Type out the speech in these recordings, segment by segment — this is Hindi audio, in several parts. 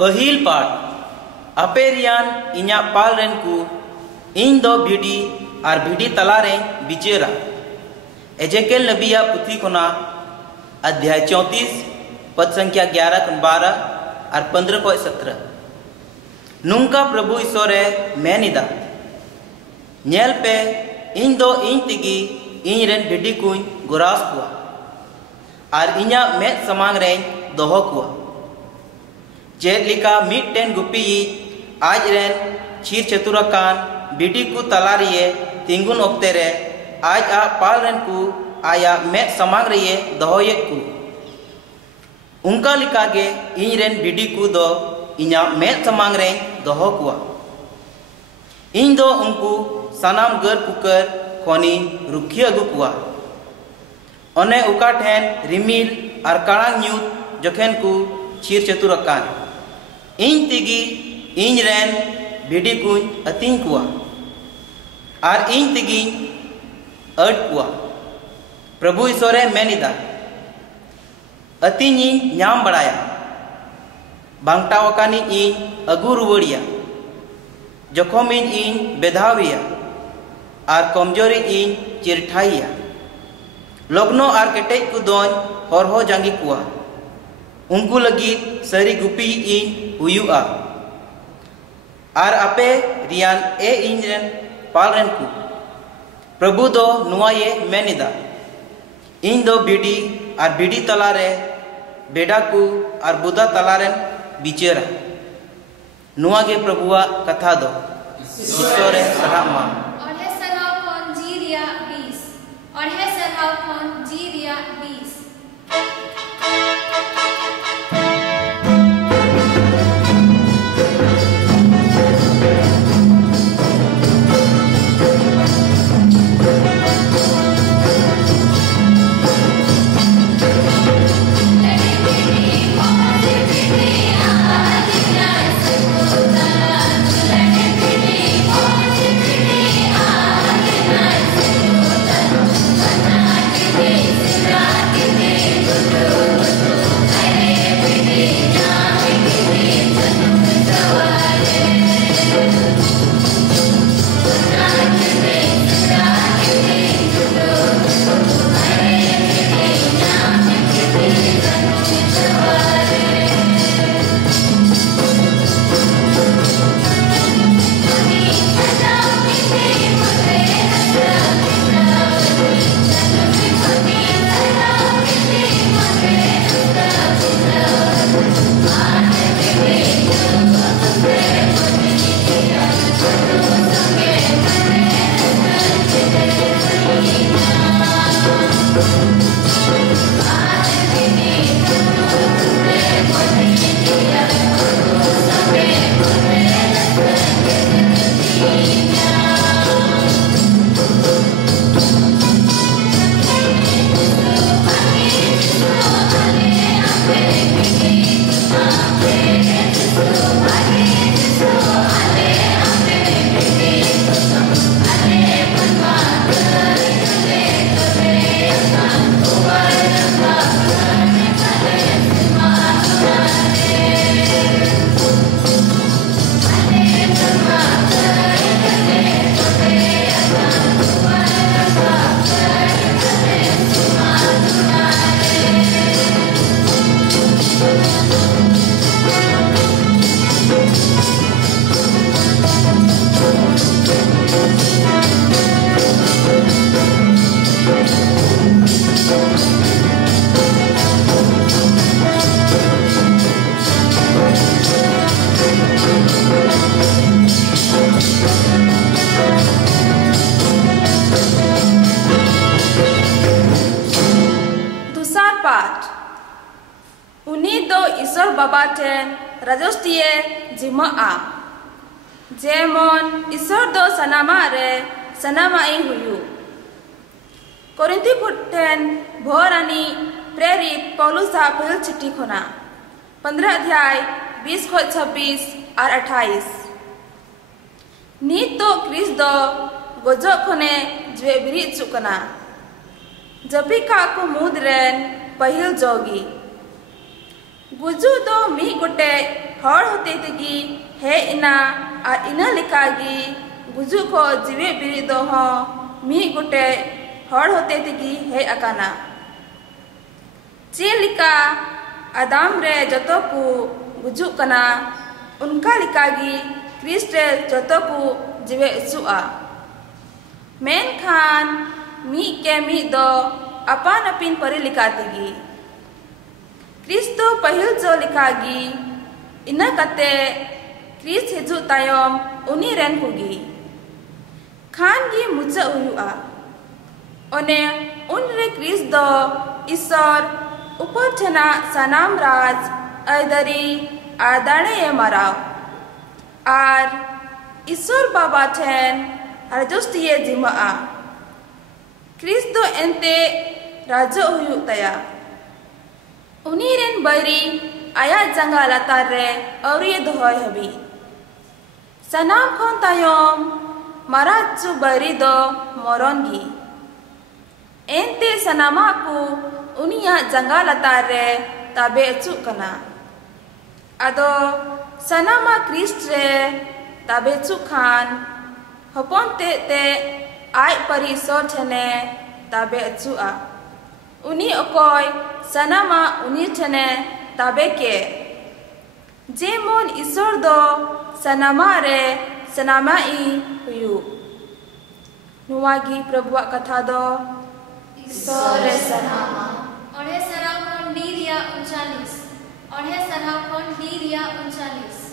पहिल पाठ अपेरियान इन्या पाल रेन को इन दो भिडी और भिडी तलारे बिचेरा एजेकेल नबिया पुथी कोना अध्याय 34 पद संख्या 11-12 और 15-17 नुंका प्रभु ईश्वरे मेनिदा नेल पे इन दो इन तिगी इन रेन भिडी कुन गुरास कुआ और इन्या मेद समांग रेन दोहो कुआ जेलिका मिट्टेन गुपी आज रेन छीर चतुरकान बिडी को तलारिये तिंगुन ओक्ते रे आज आ पाल रेन को आया मेद समांग रिये दोहोयेत को उनका लिकागे इन रेन बिडी को दो इन्या मेद समांग रेन दोहो कुआ इन दो उनको सनाम गर पुकर कोनी रुखी अगु कुआ ओने उका ठेन रिमिल और कांग न्यूत जोखेन को छीर चतुरकान इन तिगी इन रेन भिडी कुन अतिंग कुआ और इन तिगी अट कुआ प्रभु ईश्वरे मेनिदा अतिनी न्याम बड़ाया बांगटावकानी इन अगु रुवड़िया जखम इन बेधाविया और कमजोरी इन चिरठाइया लग्नो और केटेज को दोन हरहो जांगी कुआ उनको लगी सरी गुपी इन हुयुआ और आपे रियान ए इंजन पाल रेन को प्रभु दो नुआ ये मेनिदा इन दो भिडी और भिडी तलारे बेडा को और बुदा तलारेन बिचेरा नुआ के प्रभुआ कथा दो ईश्वरे सरामा और है सराव कौन जीरिया 20 और है सराव कौन जीरिया 20 रजोस्तिये जिमा जेमन ईश्वर दो सनामा रे सनामा हुयु कोरिंथी कुटेन भोरानी प्रेरित पौलुसा पहल चिट्ठी खोना 15 अध्याय 20-26 और 28 नीत तो क्रिस दो गोजो खोने जे बिरी चुकना जपिका को मुद रेन पहिल जोगी गुजु दो मी गोटे hor hote tegi he ina ar ina likagi guju ko jiwe biri do ho mi gote hor hote tegi he akana Celika Adam re joto ku gujuk kana unka likagi Kriste joto ku jiwe sua Menkhan mi ke mi do apan apin pari likatigi Kristo pahil jo likagi ina kate Krist heju tayom uni ren kugi Khan gi muja uyua One unre Krist do Isor Upar thena sanam raj aidari adane e maraw ar Isor baba then arjostiye jimaa Kristo ente rajo huyu taya Uniren bari aya janga latar re auri dohoy habi Sanam khon tayom marachu bari do morongi Ente sanama ku unia janga latar re tabe chu kana ado sanama Krist re tabe chu khan hopon te ai parisor thene tabe chu a uni okoy sanama uni thene tabe ke jemon isor do sanama re sanama I huyu nuwagi prabhu katha do isor re sanama और है सराव कौन डीरिया 39 और है सराव कौन डीरिया 39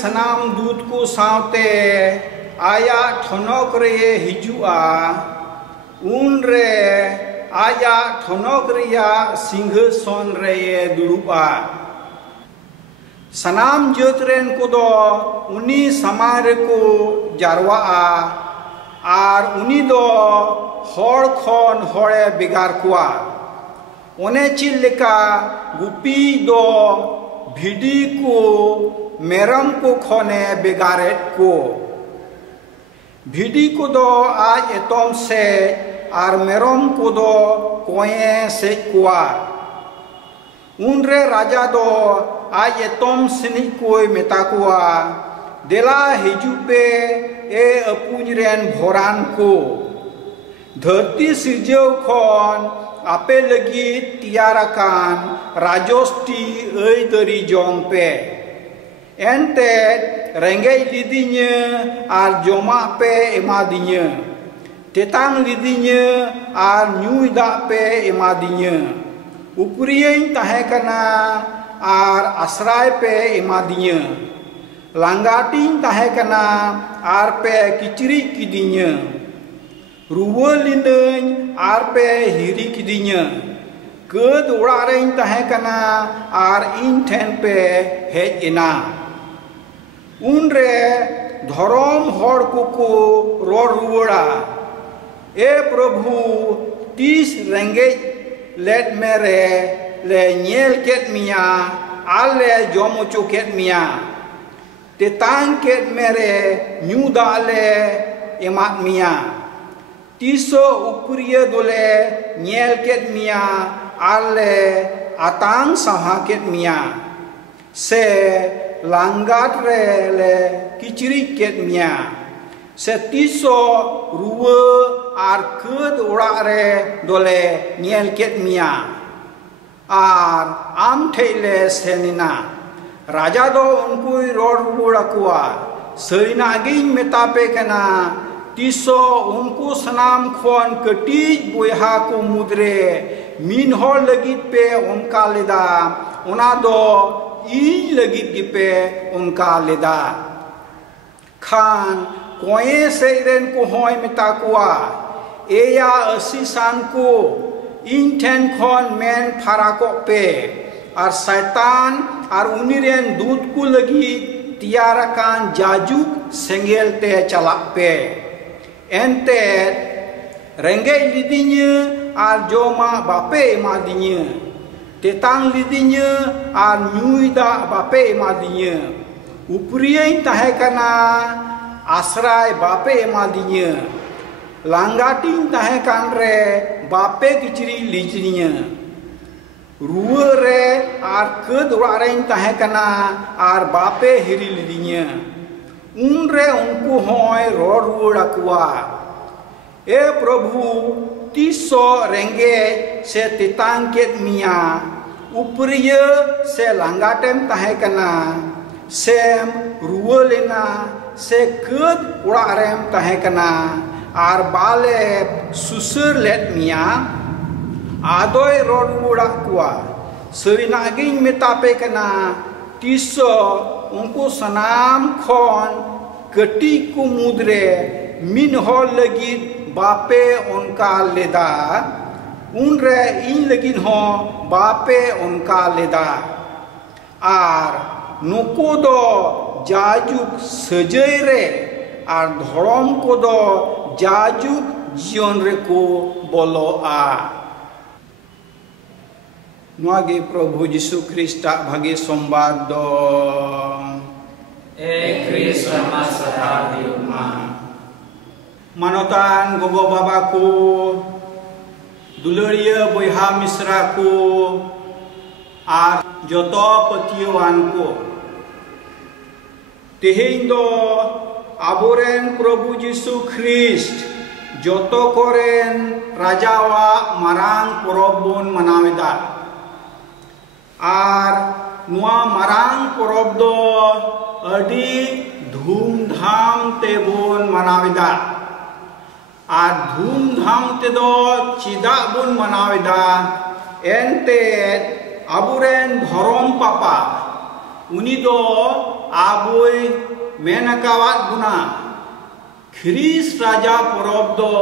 Sanam dut ku saute aya thonok re hijua unre aya thonok reya singhason re duruba Sanam jotren kudo uni samareku jarwaa ar uni do hor khon hore bigar kuwa one chileka gupi do bhidi ko meram ko khone bigaret ko bhidi ko do aj etom se ar merom ko do koye se kuwa unre raja do aj etom sini koi metakua dela hijupe e apunren bhoran ko dharti sirjau khon ape lagi tiarakan rajosti ei dari jongpe ente rengai lidinya ar joma pe emadinya tetang lidinya ar nyuida pe emadinya upuriyein tahekana ar asrai pe emadinya langgating tahekana ar pe kiciri kidinya ruwa lindeng ar pe hiri kidinya ked urarein tahekana ar inten pe hej ena unre dhorom hor kuku ror ruwara e prabhu tis rengej let mere le nyel ket mia ale jomocho ket mia tetang ket mere nyuda le emat mia tiso upuriya dole nyel ket mia ale atang saha ket mia se langgat re le kiciri ket mia se tiso ruwa ar ked ora re dole nyel ket mia ar am thele senina raja do unku ror ruwa kuwa serina gin metape kana tiso unku sanam khon ketij boyha ku mudre min hor lagit pe unka leda ona do in lagit gipe unka leda khan koye seiren ko hoy metakua eya asisan ko inten khon men pharakok pe ar saitan ar uniren dut ku lagi tiarakan jajuk senggel te calak pe ente rengai lidinya ar joma bape madinya tetang lidinya ar nyuida bape madinya upriyain tahekana asrai bape madinya langgating tahekan re bape kiciri lijrinya ruwa re ar ked urarein tahekana ar bape hiri lidinya unre unku hoy ror ruwa kuwa e prabhu tiso renge se tetang ket mia upriya se langgatem tahekana sem ruwa lena se ked urarem tahekana ar bale susur let mia adoy ror ruwa kuwa serina gin metape kana tiso unku sanam khon keti ku mudre min hol lagi bape unka leda unre in lagi ho bape unka leda ar nuko do jajuk sejai re ar dhorom ko do jajuk jion re ko bolo a Nuagi Prabhu Jisu Krista bagi sombad do Krista masah diuma manotan gogo babaku dularia boyha misraku ar joto patiyawanku tehin do aboren Prabhu Jisu Krist joto koren rajawa marang porob bon manawida ar nuwa marang porob do adi dhum dham te bon manawida ar dhum dham te do chida bon manawida ente aburen dhorom papa uni do aboy menakawat guna Kris raja porob do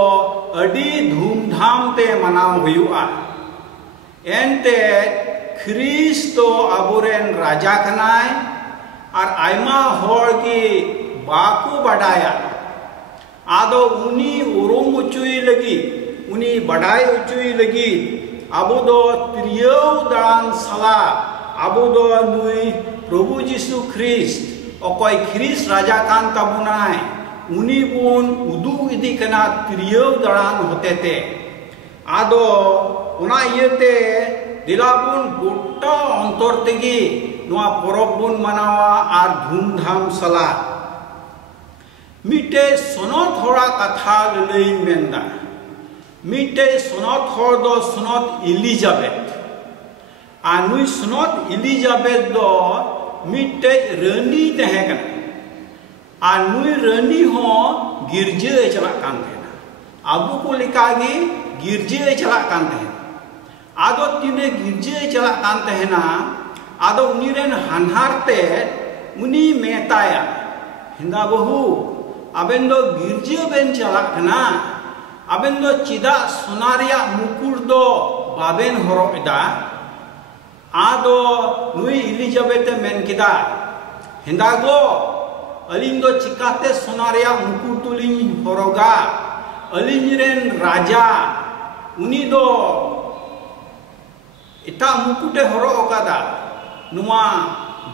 adi dhum dham te manaw huyu'a ente Kristo aburen raja kanai और आयमा हर के बाको बडाया आदो उनी उरुम उचुई लगी उनी बडाय उचुई लगी आबो दो त्रियो दान सला आबो दो नुई प्रभु जीशु ख्रिस्ट अकय ख्रिस्ट राजा कान ताबुनाय उनी बुन उदु इदी कना त्रियो दान होतेते आदो उना इयते दिलाबुन गोटा अंतर तेगी नुआ परब बुन मनावा आर धूमधाम सला मिटे सनत होड़ा कथा लई मेंदा मिटे सनत होड़ दो सनत इलिजाबेथ आ नुई सनत इलिजाबेथ दो मिटे रानी तहेकन आ नुई रानी हो गिरजे चला कान थेना आबू को लिकागी गिरजे चला कान थेना आदो तिने गिरजे चला कान थेना आदो उनीरेन हानहारते उनी मेताया हिंदा बहु अबेन दो गिरजे बेन चला कना अबेन दो चिदा सोनारिया मुकुर दो बाबेन हरोइदा आदो नुई इलिजाबेथ मेन किदा हिंदा गो अलिंग दो चिकाते सोनारिया मुकुर तुलिंग हरोगा अलिंजरेन राजा उनी दो इता मुकुटे हरो ओकादा नुआ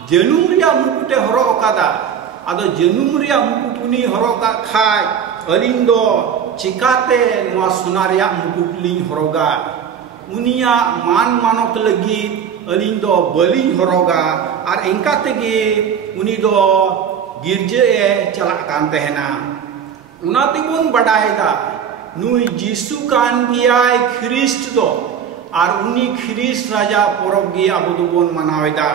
जनुम रिया मुकुटे हरो ओकादा आदो जनुम रिया मुकुट उनी हरो का खाय अलिंग दो चिकाते नुआ सोनारिया मुकुट लिंग हरोगा उनिया मान मानत लगी अलिंग दो बलिंग हरोगा और इनका तेगे उनी दो गिरजे चला कान तहना उना तिबुन बडायदा नुई जीसु कान गियाय ख्रिस्ट दो और उनी ख्रिस्ट राजा परब गे आबो दोबोन मनावेदा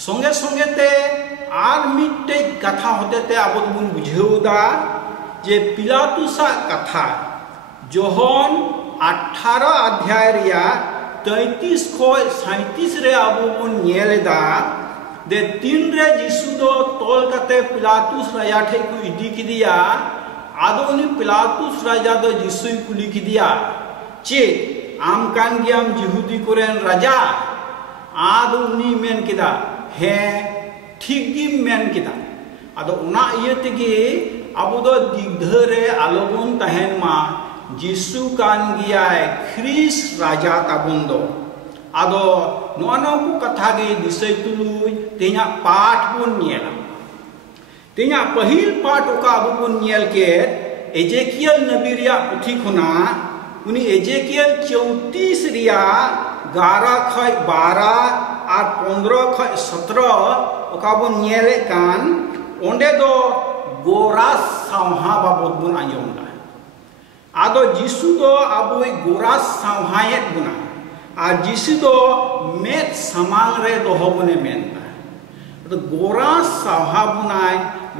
संगे संगे ते आर मिटे कथा होते ते आबो दोबोन बुझेउदा जे पिलातुसा कथा जोहन 18 अध्याय रिया 33 खोय 37 रे आबो बोन नेलेदा दे 3 रे जीसु दो तोल कते पिलातुस राजा ठे को इदी किदिया आदो उनी पिलातुस राजा दो जीसु कुली किदिया चे आम कान गियाम यहूदी कोरेन राजा आदो उनी मेन किदा हे ठीक गी मेन किदा आदो उना इयतेगे आबो दो दिगधरे आलोबन तहेन मा जीसु कान गियाय ख्रिस्ट राजा ताबुंदो आदो नोनो को कथा गे दिसै तुलुय तेना पाठ बुन नेला तेना पहिल पाठ ओका आबो बुन नेल के एजेकियल नबी रिया पुथी खुना उनी एजेकियल 34 रिया 11 खय 12 और 15 खय 17 ओका बुन नेले कान ओंडे दो गोरास सावहा बाबद बुन आंजोमदा आदो जीसु दो आबोई गोरास सावहायत बुना आ जीसु दो मेत समांग रे दोहो बुने मेनदा तो गोरास सावहा बुनाय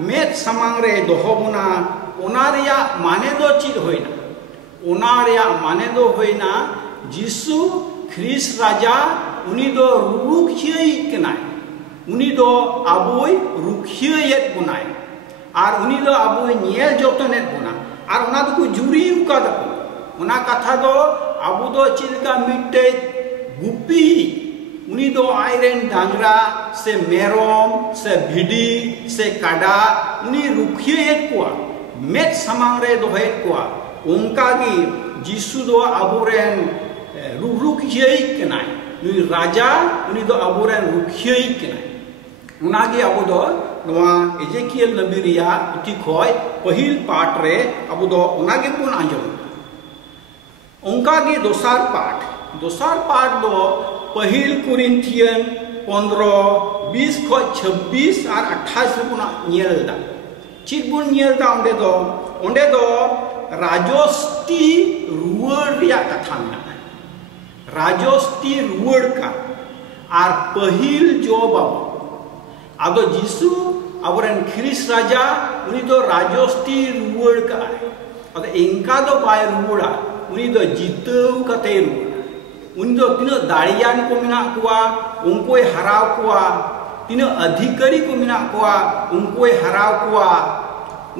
मेत समांग रे दोहो बुना ओनारिया माने दो चिद होइना ओनारिया माने दो होइना जीसु ख्रिस्ट राजा उनी दो रुखियै कनाय उनी दो आबोई रुखियत बुनाय और उनी दो आबोई नेल जतनेत बुना और उना दो जुरी उकादा उना कथा दो आबो दो चिलका मिटे गुपी उनी दो आयरेन डांगरा से मेरोम से भिडी से काडा उनी रुखियत कोआ मेट समांग रे दोहेत कोआ उनका गी जीसु दो आबोरेन रुखियै कनाय नुई राजा उनी दो आबोरेन रुखियै कनाय उनागे आबो दो नवा एजेकियल नबी रिया उठी खोय पहिल पाठ रे आबो दो उनागे पुन आंजम उनका गे दोसार पाठ दो पहिल कुरिन्थियन 15 20 खोय 26 और 28 पुना नेलदा चित बुन नेलदा ओंडे दो राजोस्ती रुवर रिया कथा मेना राजोस्ती रुवर का और पहिल जो बाबा आदो जीसु अबरेन ख्रिस्ट राजा उनी दो राजोस्ती रुवर का आदो इनका दो बाय रुवड़ा उनी दो जितव कते रुवड़ा उनी दो तिनो दाड़ियान को मिना कुआ उनको हराव कुआ तिनो अधिकारी को मिना कुआ उनको हराव कुआ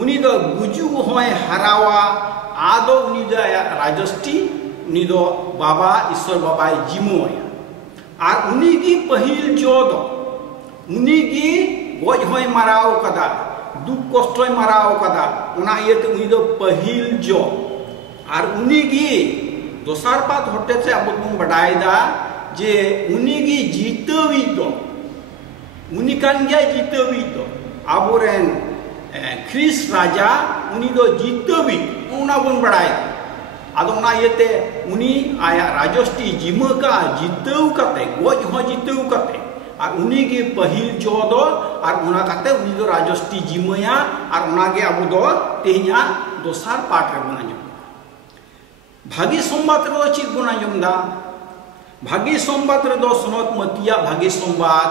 उनी दो गुजु होय हरावा आदो उनी दो राजोस्ती उनी दो बाबा ईश्वर बाबा जिमोय और उनी की पहिल जो दो उनी की goj hoy marau kada duk kostoy marau kada ona iete uni do pahil jo ar uni gi dosar pat hote se abo bun badai da je uni gi jitawi do uni kan gya jitawi do aboren Kris raja uni do jitawi una bun badai ado ona iete uni aya rajosti jima ka jitau kate goj ho jitau kate ar uni ge pahil jo do ar una kate uni do rajosti jima ya ar ona ge abu do tehnya dosar part re bun anjom bhagi sombat re do chit bun anjom da bhagi sombat re do sunot matiya bhagi sombat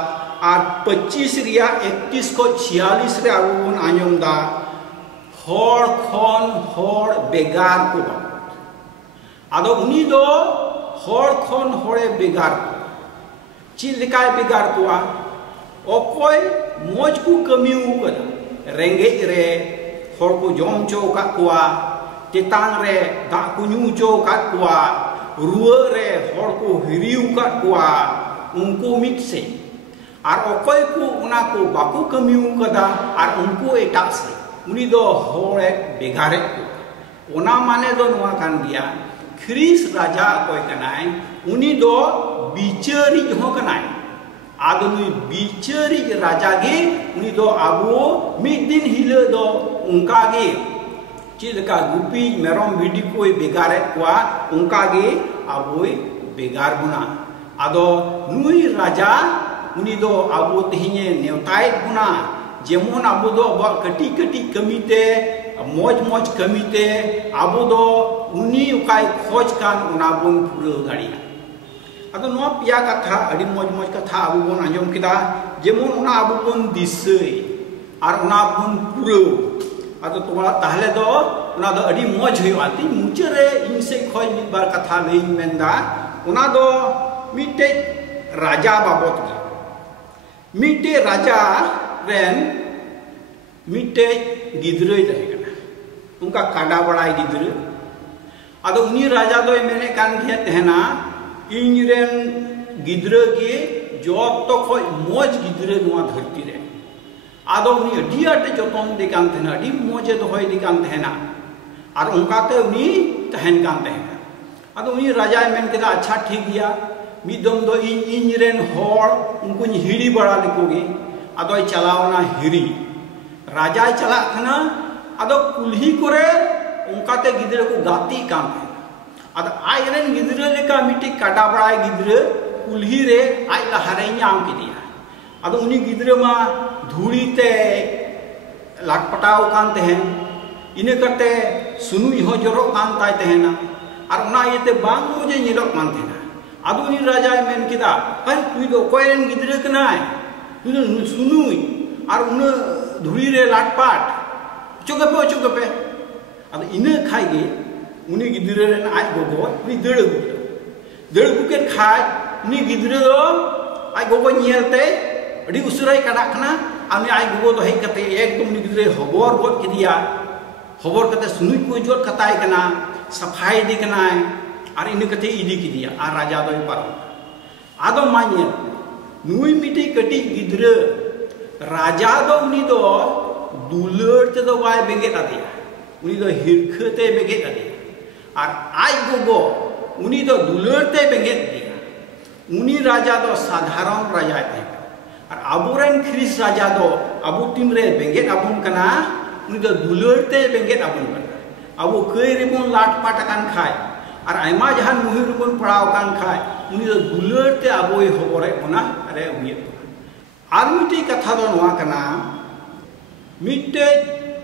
ar 25 riya 31 ko 46 re abu bun anjom da hor khon hor begar ko ado uni do hor khon hore begar chil likai begar kuwa okoy moj ku kamiu kada renge re hor ku jom cho ka kuwa tetang re da ku nyu cho ka kuwa ruwa re hor ku hiriu ka kuwa unku mitse ar okoy ku una ku baku kamiu kada ar unku etak se uni do hore begare ona mane do noa kan dia Kris raja akoy kanai uni do bichari jo kanai ado nui bichari raja ge uni do abu midin hile do unka ge chilka gupi merom bidi koi begare kwa unka ge abu begar guna ado nui raja uni do abu tehinye neutai guna jemon abu do ba kati kati kamite moj moj kamite abu do uni ukai khoj kan una bun pura gari ado no pia katha adi moj moj katha abu bon anjom kida jemon una abu bun disei ar una bun pura ado tola tahle do una do adi moj hoyo ati muchere inse khoj mid bar katha nei menda una do mite raja babot gi mite raja ren mite gidroi tahe उनका काडा बड़ाई गिद्र अदो उनी राजा दो मेने कान घिया तहना इंजरेन गिद्र के जॉब तो खोय मोज गिद्र नुआ धरती रे अदो उनी अडियाटे जतन दे कान तहना अडी मोजे दो होय दे कान तहना और उनका ते उनी तहन कान तहना अदो उनी राजा मेन केदा अच्छा ठीक गया मिदम दो इंजरेन होर उनको हिड़ी बड़ा लिकोगे अदो चलावना हिड़ी राजा चला खना ado kulhi kore ongkate gidre ko gati kan ado airen gidre leka miti kada brai gidre kulhi re ai la hare nyam kidia ado uni gidre ma dhuri te lakpatau kan tehen ine kate sunu iho joro kan tai tehena ar ona yete bang muje nyelok man tehena ado uni raja men kida ai tui do koiren gidre kanai tu sunui ar una dhuri re lakpat Cukup. Ada ina khai ge, uni gidre ren ai gogo, uni deur buket khai, uni gidre do ai gogo nyelte, adi usurai kada khana, ami ai gogo do hei kate ekdom uni gidre hobor got kidia, hobor kate sunui ko jot katai kana, safai di kana, ar ina kate idi kidia, ar raja do par. Ado manye, nui miti kati gidre, raja do uni do duler te do wai beget ati uni do hirkhe te beget ati ar ai gogo uni do duler te beget dia uni raja do sadharan raja te ar aburen Kris raja do abu timre beget abun kana uni do duler te beget abun kana abu kei ribun lat patakan khai ar aima jahan muhir ribun padaw kan khai uni do duler te aboi hobore ona are uye ar miti katha do noa kana मिट्टे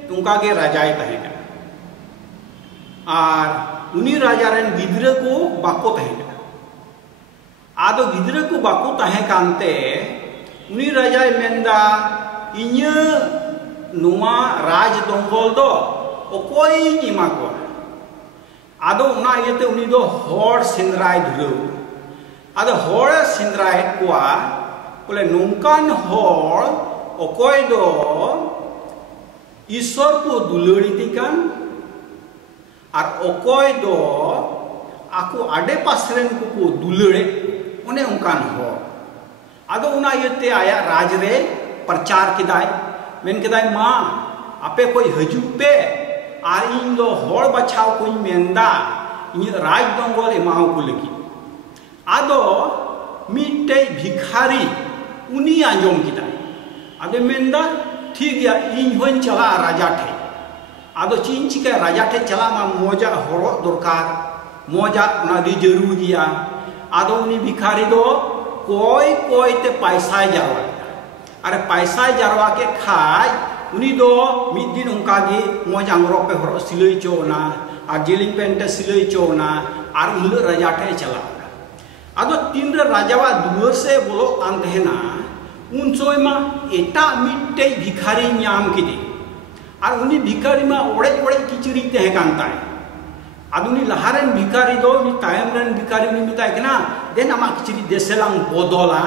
तुमका के राजाए तहेगा और उनी राजा रेन गिद्रे को बाको तहेगा आदो गिद्रे को बाको तहे कांते उनी राजाए मेंदा इन्य नुआ राज दोंगल दो ओकोई निमा को आदो उना येते उनी दो होर सिंद्राय धुरो आदो होर सिंद्राय कोआ बोले नुंकान होर ओकोई दो ईश्वर को दुलड़ी दिकान और ओकोय दो आको आडे पासरेन को दुलड़े उन्हें उनकान हो आदो उना येते आया राज रे प्रचार किदाय मेन किदाय मा आपे कोई हजू पे आर इन दो होड़ बचाव कोई मेंदा इन राज दंगल एमाओ को लगी आदो मिटे भिखारी उनी आंजोम किदाय आदो मेंदा ठीक या इन होन चला राजा ठे आदो चीन चिका राजा ठे चला मा मोजा होरो दरकार मोजा नादी जरूर दिया आदो उनी भिखारी दो कोई ते पैसा जारवा अरे पैसा जारवा के खाय उनी दो मिद दिन उनका गे मोजा अंगरो पे होरो सिलाई चोना और जेलिंग पेंट सिलाई चोना और उन राजा ठे चला आदो तीन राजावा दुआर से बोलो कांतेना उन सोय मा एटा मिट्टे भिखारी नाम किदी और उनी भिखारी मा ओड़े ओड़े किचरी ते कांताय आदुनी लहारेन भिखारी दो नि तायमरेन भिखारी नि मिताय कना देन आमा किचरी देसेलांग बोदोला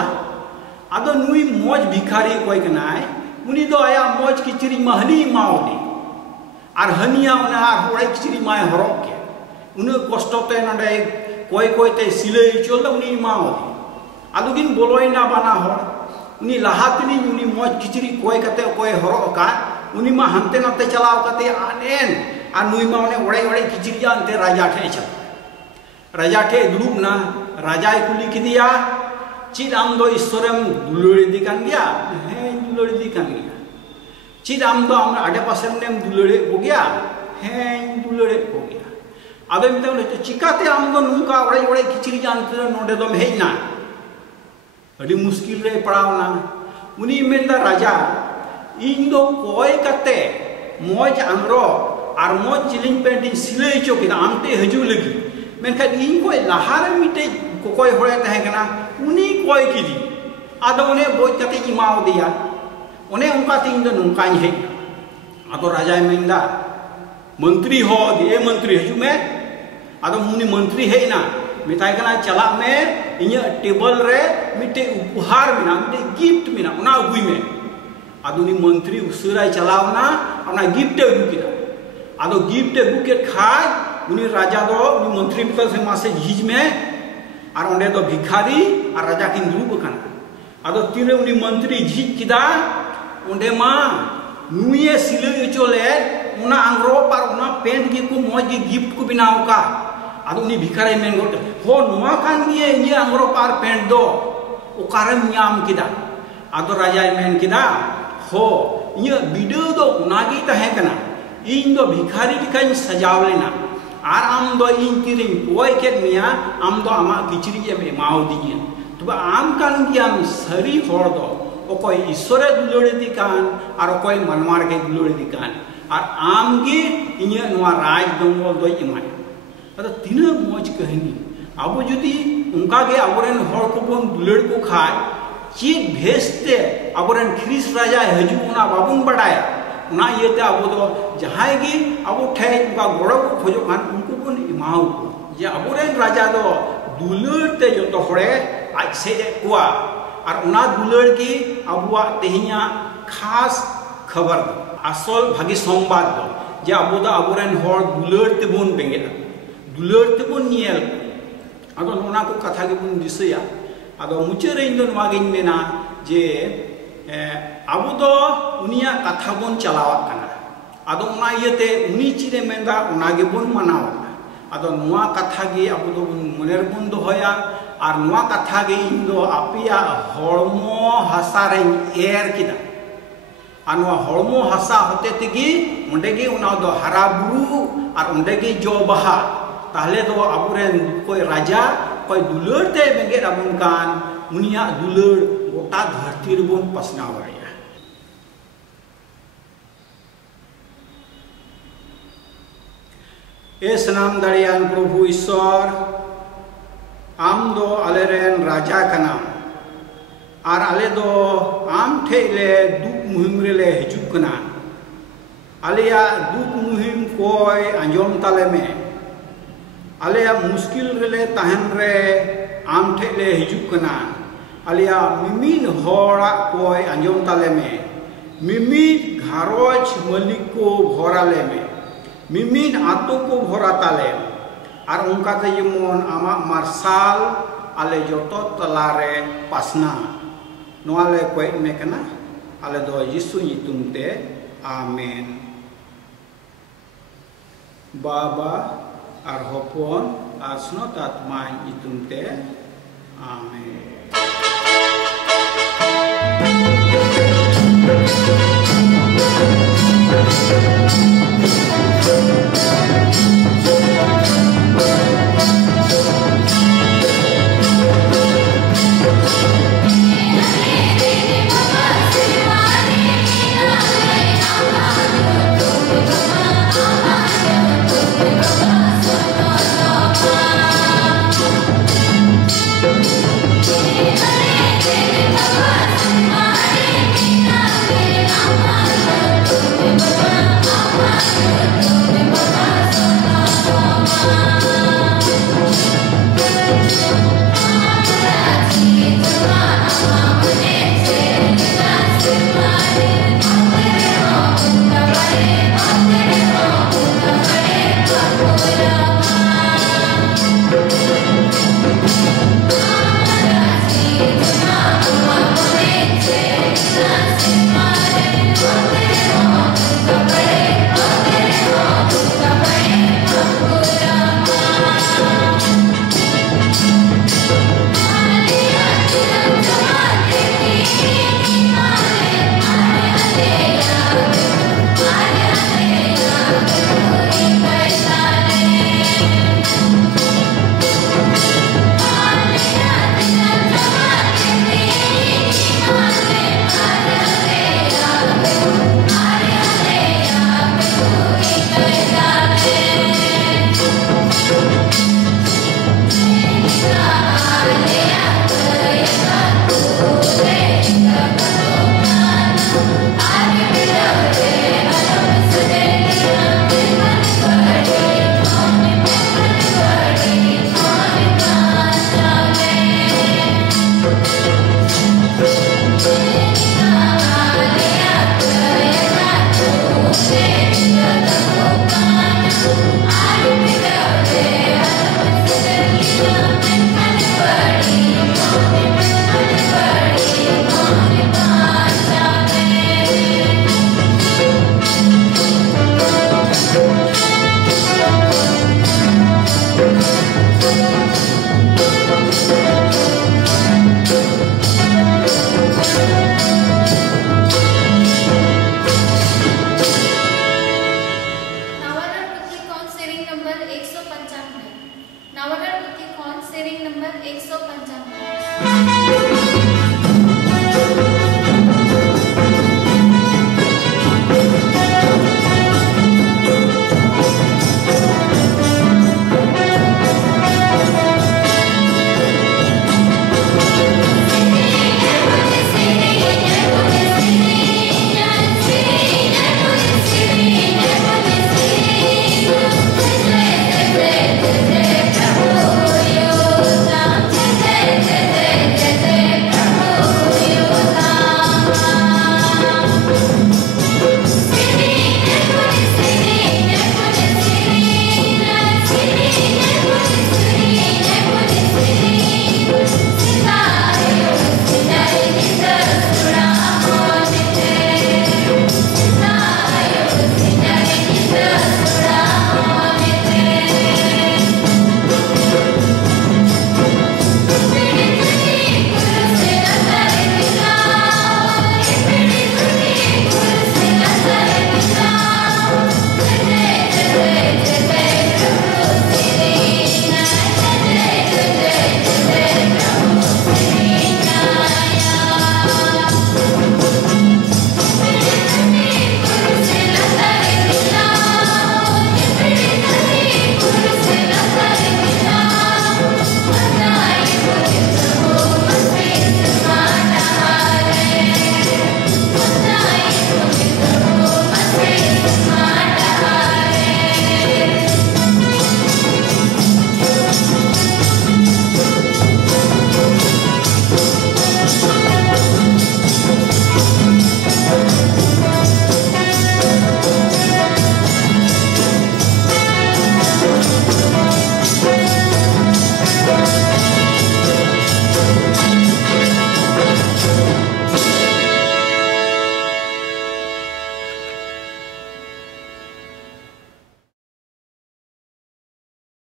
आदो नुई मोज भिखारी कोय कनाय उनी दो आया मोज किचरी महली माओदी और हनिया उना ओड़े किचरी माय हरक के उन कष्टते नडे कोय ते सिलाई चोल उनी माओदी आदुगिन बोलोयना बाना हर उनी लहातनी उनी मोज किचरी कोय कते कोय हरक का उनी मा हंते नते चलाव कते आनेन और नुई मा उन्हें ओड़े ओड़े किचरिया अंते राजा ठे चल राजा ठे दुलुब ना राजा कुली किदिया चिद आम दो ईश्वरम दुलड़ी दी कान गया हे दुलड़ी दी कान गया चिद आम दो हम आडे पासे नेम दुलड़ी हो गया हे दुलड़ी हो गया आदो मिते उन्हें चिकाते आम दो नुका ओड़े ओड़े किचरिया अंते नोडे दो हेना अड़ी मुश्किल रे पड़ावना उनी मेंदा राजा इन दो कोय कते मोज अंगरो और मोज चिलिंग पेंटिंग सिलाई चोकिना आमते हजू लगी मेनखा इन कोई लहारे मिटे कोय होड़े तहे कना उनी कोय किदी आदो उन्हें बोज कते इमाओ दिया उन्हें उनका तीन दो नुका हे आदो राजा मेंदा मंत्री हो दिए मंत्री हजू में आदो मुनी मंत्री है ना मिताय कना चला में इnya टेबल रे मिटे उपहार मिना मिटे गिफ्ट मिना उना अगुई में आदुनी मंत्री उसराय चलावना उना गिफ्ट अगु किदा आदो गिफ्ट अगु के खाय उनी राजा दो उनी मंत्री मिता से मासे झीज में और उन्हें दो भिखारी और राजा किन दुरुब कना आदो तीरे उनी मंत्री झीज किदा उन्हें मा नुये सिले चोले उना अंग्रो पर उना पेंट की को मोज की गिफ्ट को बिनाव का आदो उनी भिखारी मेन गोटे हो नुआ कान गिए ये अंग्रो पर पेंट दो उकारम न्याम किदा आदो राजा मेन किदा हो ये वीडियो दो उनागी तहे कना इन दो भिखारी लिखाई सजाव लेना आर आम दो इन तिरिंग कोय के मिया आम दो आमा किचरी में माव दिए तो आम कान गियाम सरी होड़ दो ओकोय ईश्वरे दुलड़ी दी कान और ओकोय मनमार के दुलड़ी दी कान और आम गे इnye नुआ राज दंगल दो इमाय अदा तीना मोज कहानी अब जुदी उनका गे अबरेन होड़ को बन दुलड़ को खाय चीज भेजते अबरेन ख्रीस राजा हजू उना बाबुन बड़ाया उना येते अब दो जहां गी अब ठे उनका गोड़ो को खोजो खान उनको बन इमाओ जे अबरेन राजा दो दुलड़ते जो तो होड़े आज से कुआ और उना दुलड़ की अबुआ तेहिया खास खबर असल भागी संवाद दो जे अब दो अबरेन होड़ दुलड़ते बन बेंगे दुलड़ते बन नियल आदो उना को कथा के बन दिसया आदो मुचे रे इन मागिन मेना जे अब दो उनिया कथा बन चलावा कना आदो उना इयते उनी चिरे मेंदा उना गे बन मनावा आदो नुआ कथा गे अब दो मनेर बन दो होया और नुआ कथा गे इन दो आपिया हड़मो हासा रे एर किदा और नुआ हड़मो हासा होते तेगी उंडे गे उना दो हरा बुरु और उंडे गे जो बहा ताहले दो अबुरेन कोई राजा कोई दुलड़ ते बेंगे अबुन कान उनिया दुलड़ गोटा धरती रबुन पसना वाया ए सनाम दाड़ियान प्रभु ईश्वर आम दो आलेरेन राजा कना और आले दो आम ठेले दुख मुहिम रेले हिजुक कना आलेया दुख मुहिम कोई अंजोम ताले में आलिया मुश्किल रेले तहन रे आम ठेले हिजुक कना आलिया मिमीन होड़ा कोई अंजोम ताले में मिमीन घारोज मलिक को भोराले में मिमीन आतो को भोरा ताले और उनका ते यमोन आमा मार्शाल आले जोतो तलारे पासना नोआले कोई में कना ale do Yesu nyutum te amen. Baba ar hopon ar snot atma nyutum te amen.